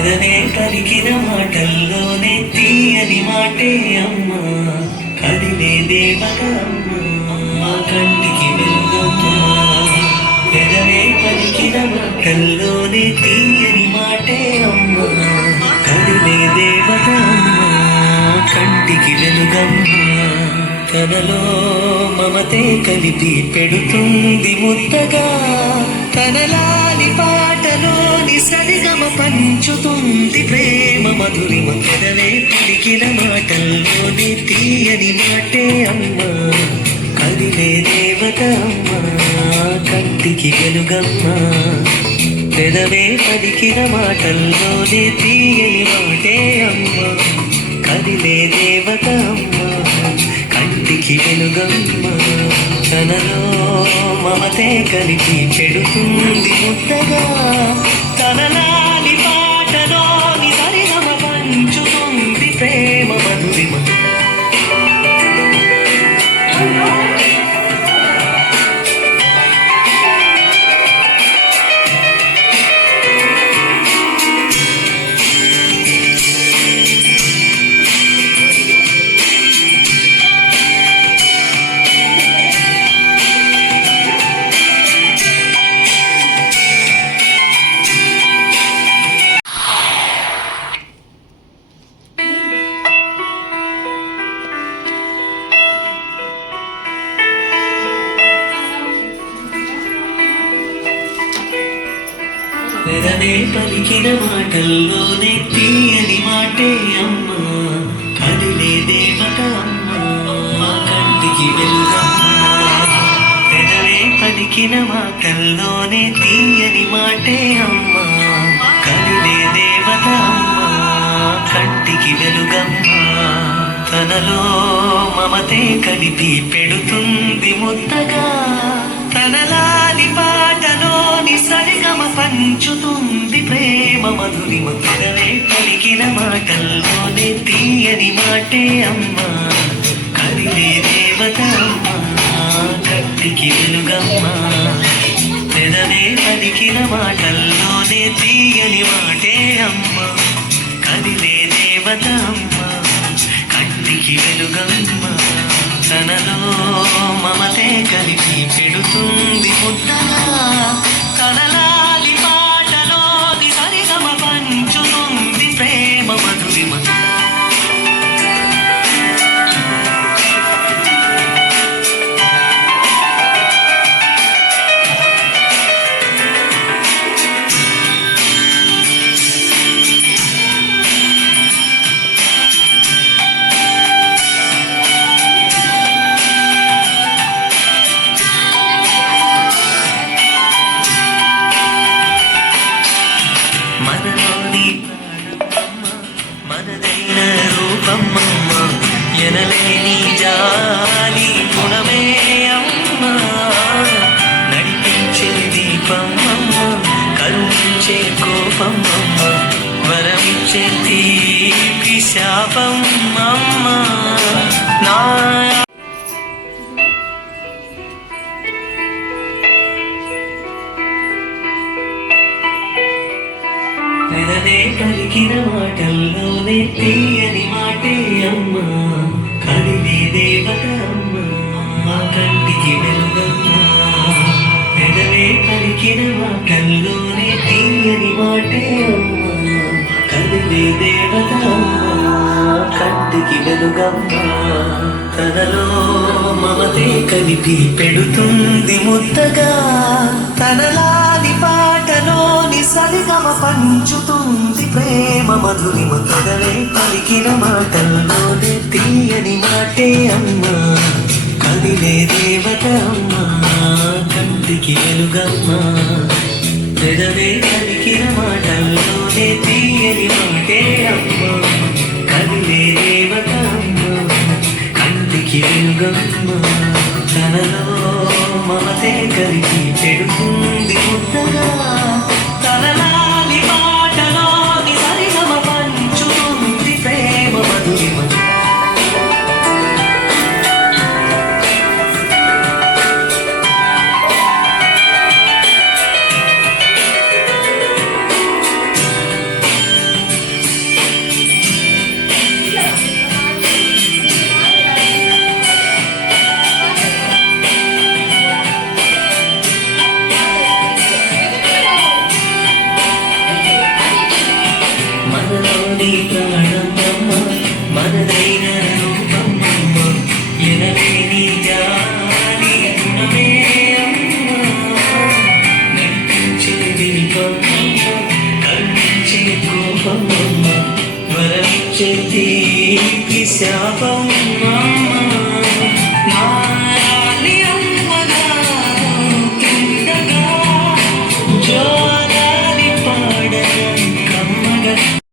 పెదవే పలికిన మాటల్లోనే తీయని మాటే అమ్మా, కదిలే దేవత అమ్మా, కంటికి వెలుగమ్మా. పెదవే పలికిన మాటల్లోనే తీయని మాటే అమ్మా, కదిలే దేవత అమ్మా, కంటికి వెలుగమ్మా. తనలో మమతే కలిపి పెడుతుంది ముద్దగా, తనలాలి పాటలోని సరిగమ పంచుతుంది ప్రేమ మధురిమ. పెదవే పలికిన మాటల్లోని తీయని మాటే అమ్మా, కదిలే దేవత అమ్మా, కంటికి వెలుగమ్మా. పెదవే పలికిన మాటల్లోని తీయని మాటే అమ్మా, కదిలే దేవత అమ్మా, కంటికి వెలుగమ్మా. తనలో మమతే కలిపి పెడుతుంది ముద్దగా, తనలాలి పాటలోని సరిగమ పంచుతుంది ప్రేమ మధురిమ. పెదవే పలికిన మాటల్లోనే తీయని మాటే అమ్మా, కదిలే దేవత అమ్మా, కంటికి వెలుగమ్మా. పెదవే పలికిన మాటల్లోనే తీయని మాటే అమ్మా, కదిలే దేవత అమ్మా, కంటికి వెలుగమ్మా. తనలో మమతే కలిపి పెడుతుంది ముద్దగా, తనలాలి పాటలోని సరిగమ పంచుతుంది ప్రేమ మధురిమ. పెదవే పలికిన మాటల్లోనే తీయని మాటే అమ్మా, కదిలే దేవత అమ్మా, కంటికి వెలుగమ్మా. పెదవే పలికిన మాటల్లోనే తీయని మాటే అమ్మా, కదిలే దేవత అమ్మా, కంటికి వెలుగమ్మా. తనలో మమతే కలిపి పెడుతుంది ముద్దగా, తనలాలి పాటలోని సరిగమ పంచుతుంది ప్రేమ మధురిమ. మనలోని ప్రాణమమ్మ, మనదైన రూపమ్మమ్మ, ఎనలేని జాలి గుణమే అమ్మ, నడిపించే దీపమ్మమ్మ, కరుణించే కోపమ్మమ్మ, వరమిచ్చే తీపి శాపమ్మమ్మ. నా పెదవే పలికిన మాటల్లోనే తీయని మాటే అమ్మా, కదిలే దేవత అమ్మా, కంటికి వెలుగమ్మా. పెదవే పలికిన మాటల్లోనే తీయని మాటే అమ్మా, కదిలే దేవత అమ్మా, కంటికి వెలుగమ్మా. తనలో మమతే కలిపి పెడుతుంది ముద్దగా, తనలాలి పాటలోని సరిగమ పంచుతుంది ప్రేమ మధురిమ. పెదవే పలికిన మాటల్లోనే తీయని మాటే అమ్మా, కదిలే దేవత అమ్మా, కంటికి వెలుగమ్మా. పెదవే పలికిన మాటల్లోనే తీయని మాటే అమ్మా, కదిలే దేవత అమ్మా, కంటికి వెలుగమ్మా. తనలో మమతే కలిపి పెడుతుంది ముద్దగా, తనలాలి పాటలోని సరిగమ పంచుతుంది ప్రేమ మధురిమ. చేతికి శాపం అమ్మ